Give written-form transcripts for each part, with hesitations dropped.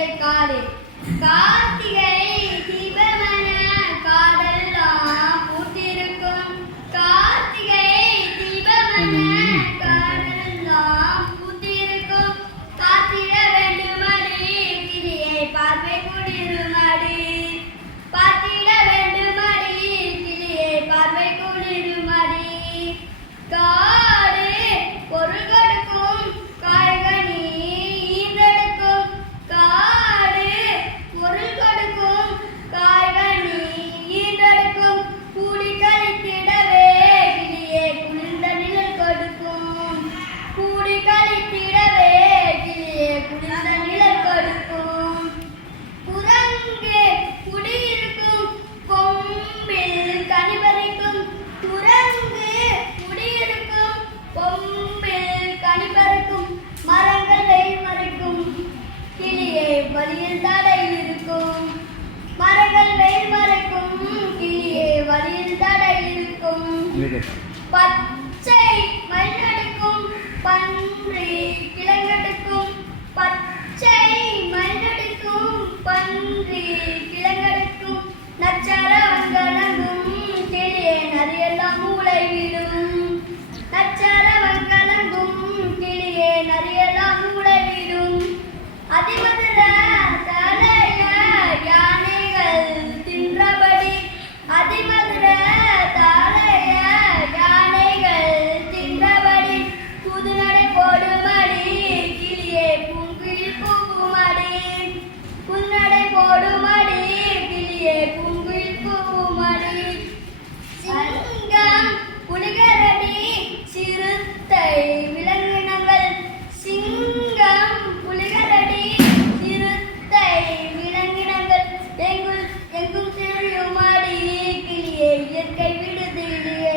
சித்திரை காடு கார்த்திகை தீபமன காடெல்லாம் பூத்திருக்கும் கார்த்திகை தீபமன காடெல்லாம் பூத்திருக்கும் காத்திட வேண்டுமடி கிளியை பார்வை குளிருமடி பார்த்திட வேண்டுமடி கிளியை பார்வை குளிருமடி காடு பொருள் கொடுக்கும் காய்கனி ஈந்தெடுக்கும் காடு பொருள் கொடுக்கும் காய்கனி ஈந்தெடுக்கும் கூடி கழித்திடவே கிளியே குளிர்ந்த நிழல் கொடுக்கும் கூடி கழித்திடவே கிளியே குளிர்ந்த நிழல் கொடுக்கும் குரங்கு குடியிருக்கும் கொம்பில் கனிபறிக்கும் குரங்கு குடியிருக்கும் கொம்பில் கனிபறிக்கும் மரங்கள் வெயில் மறைக்கும் கிளியே வழியில் தடை இருக்கும் மரங்கள் வெயில் மறைக்கும் கிளியே வழியில் தடை இருக்கும் பச்சை மயிலெடுக்கும் பன்றி கிழங்கெடுக்கும் பச்சை மயிலெடுக்கும் பன்றி கிழங்கெடுக்கும் நச்சரவங்கலங்கும் கிளியே நரியெல்லாம் மூளை விடும் நச்சரவங்கலங்கும் கிளியே நரியெல்லாம் மூளை விடும் அதிமதுர தலைய யானைகள் தின்றபடி அதிமதுர தலைய யானைகள் தின்றபடி புதுநடை போடுமடி கிளியே பூங்குயில் பூவுமடி புதுநடை போடுமடி கிளியே பூங்குயில் பூவுமடி சிங்கம் புலிகரடி சிறுத்தை விலங்கினங்கள் சிங்கம் புலிகரடி சிறுத்தை விலங்கினங்கள் எங்கும் தெரியுமாடி கிளியே இயற்கை விடுதியே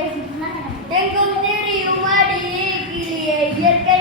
எங்கும் தெரியுமாடி கிளியே இயற்கை